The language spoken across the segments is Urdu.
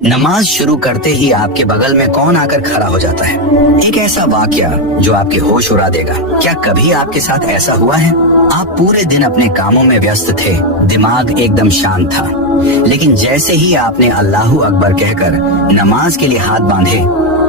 نماز شروع کرتے ہی آپ کے بغل میں کون آ کر کھڑا ہو جاتا ہے؟ ایک ایسا واقعہ جو آپ کے ہوش اڑا دے گا۔ کیا کبھی آپ کے ساتھ ایسا ہوا ہے؟ آپ پورے دن اپنے کاموں میں ویست تھے، دماغ ایک دم شانت تھا، لیکن جیسے ہی آپ نے اللہ اکبر کہہ کر نماز کے لیے ہاتھ باندھے،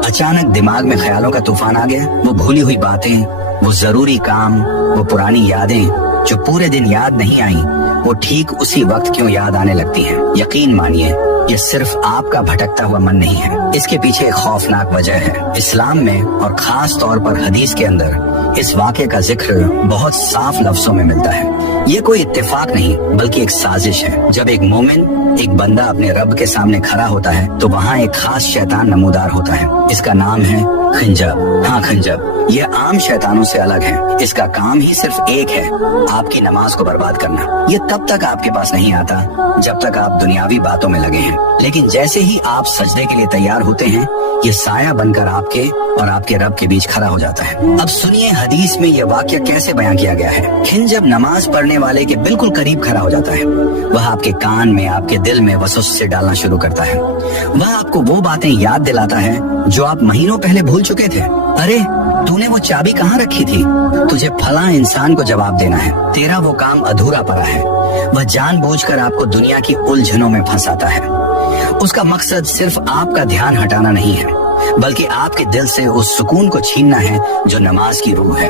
اچانک دماغ میں خیالوں کا طوفان آ گیا۔ وہ بھولی ہوئی باتیں، وہ ضروری کام، وہ پرانی یادیں جو پورے دن یاد نہیں آئیں، وہ ٹھیک اسی وقت کیوں یاد آنے لگتی ہیں؟ یقین مانیے، یہ صرف آپ کا بھٹکتا ہوا من نہیں ہے، اس کے پیچھے ایک خوفناک وجہ ہے۔ اسلام میں اور خاص طور پر حدیث کے اندر اس واقعے کا ذکر بہت صاف لفظوں میں ملتا ہے۔ یہ کوئی اتفاق نہیں بلکہ ایک سازش ہے۔ جب ایک مومن، ایک بندہ اپنے رب کے سامنے کھڑا ہوتا ہے تو وہاں ایک خاص شیطان نمودار ہوتا ہے۔ اس کا نام ہے خنجب۔ ہاں، خنجب یہ عام شیطانوں سے الگ ہے۔ اس کا کام ہی صرف ایک ہے، آپ کی نماز کو برباد کرنا۔ یہ تب تک آپ کے پاس نہیں آتا جب تک آپ دنیاوی باتوں میں لگے ہیں، لیکن جیسے ہی آپ سجدے کے لیے تیار ہوتے ہیں، یہ سایہ بن کر آپ کے اور آپ کے رب کے بیچ کھڑا ہو جاتا ہے۔ اب سنیے حدیث میں یہ واقعہ کیسے بیان کیا گیا ہے۔ خنجب نماز پڑھنے والے کے بالکل قریب کھڑا ہو جاتا ہے۔ وہ آپ کے کان میں، آپ کے دل میں وسوسے ڈالنا شروع کرتا ہے۔ وہ آپ کو وہ باتیں یاد دلاتا ہے جو آپ مہینوں پہلے بھول چکے تھے۔ ارے، تو نے وہ چابی کہاں رکھی تھی؟ تجھے پھلاں انسان کو جواب دینا ہے، تیرا وہ کام ادھورا پڑا ہے۔ وہ جان بوجھ کر آپ کو دنیا کی الجھنوں میں پھنساتا ہے۔ اس کا مقصد صرف آپ کا دھیان ہٹانا نہیں ہے، بلکہ آپ کے دل سے اس سکون کو چھیننا ہے جو نماز کی روح ہے۔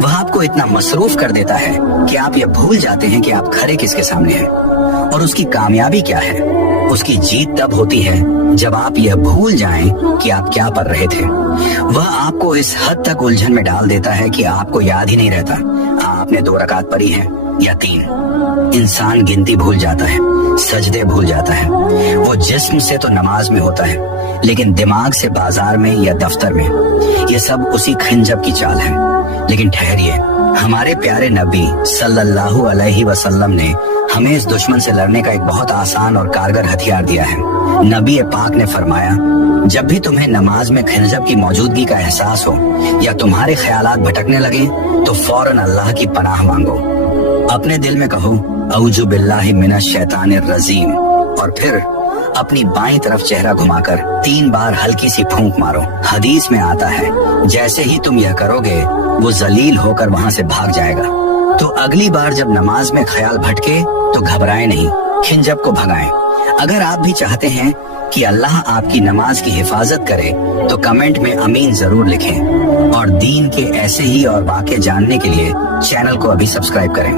وہ آپ کو اتنا مصروف کر دیتا ہے کہ آپ یہ بھول جاتے ہیں کہ آپ کھڑے کس کے سامنے ہیں اور اس کی کامیابی کیا ہے۔ اس کی جیت تب ہوتی ہے جب آپ یہ بھول جائیں کہ آپ کیا پڑھ رہے تھے۔ وہ آپ کو اس حد تک الجھن میں ڈال دیتا ہے کہ آپ کو یاد ہی نہیں رہتا آپ نے 2 رکعت پڑھی ہے یا 3۔ انسان گنتی بھول جاتا ہے، سجدے بھول جاتا ہے۔ وہ جسم سے تو نماز میں ہوتا ہے، لیکن دماغ سے بازار میں یا دفتر میں۔ یہ سب اسی خنجب کی چال ہے۔ لیکن ٹھہریے، ہمارے پیارے نبی صلی اللہ علیہ وسلم نے ہمیں اس دشمن سے لڑنے کا ایک بہت آسان اور کارگر ہتھیار دیا ہے۔ نبی پاک نے فرمایا، جب بھی تمہیں نماز میں خنجب کی موجودگی کا احساس ہو یا تمہارے خیالات بھٹکنے لگیں تو فوراً اللہ کی پناہ مانگو۔ اپنے دل میں کہو، اعوذ باللہ من الشیطان الرجیم، اور پھر اپنی بائیں طرف چہرہ گھما کر 3 بار ہلکی سی پھونک مارو۔ حدیث میں آتا ہے، جیسے ہی تم یہ کرو گے وہ ذلیل ہو کر وہاں سے بھاگ جائے گا۔ تو اگلی بار جب نماز میں خیال بھٹکے تو گھبرائیں نہیں، خنجب کو بھگائیں۔ اگر آپ بھی چاہتے ہیں کہ اللہ آپ کی نماز کی حفاظت کرے تو کمنٹ میں امین ضرور لکھیں، اور دین کے ایسے ہی اور واقعے جاننے کے لیے چینل کو ابھی سبسکرائب کریں۔